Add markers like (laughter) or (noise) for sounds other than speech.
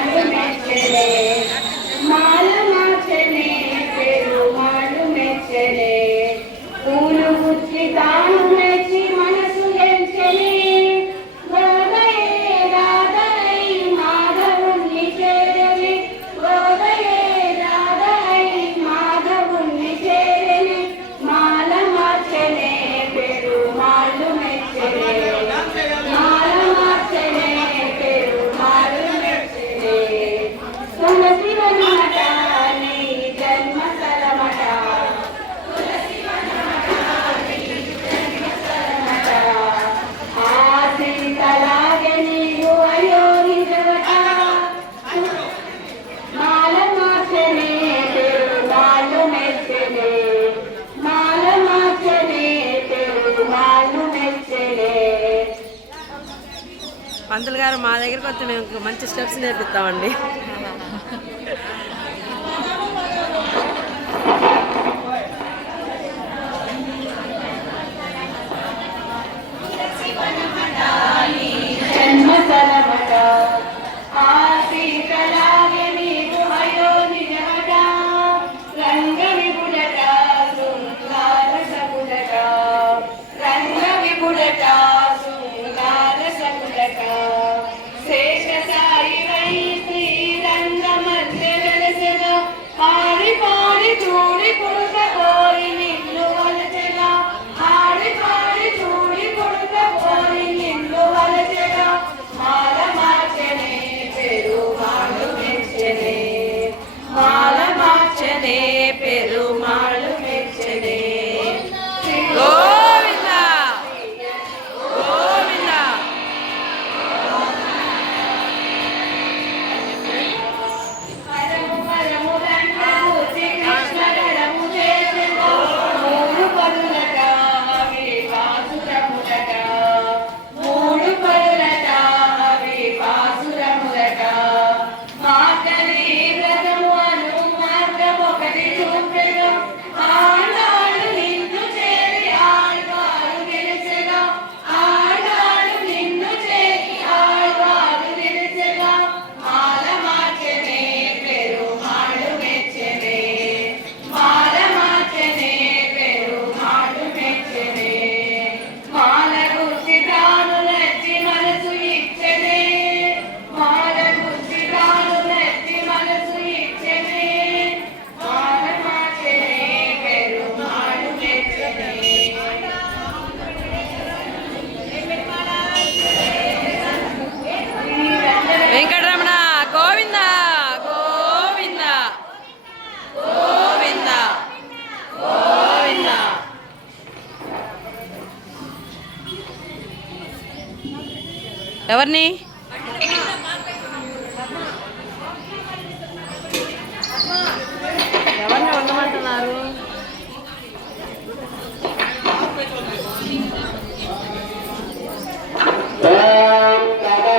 Obrigada. పంతులు గారు మా దగ్గర వచ్చి మేము మంచి స్టెప్స్ నేర్పిస్తామండి. (laughs) ఎవరిని?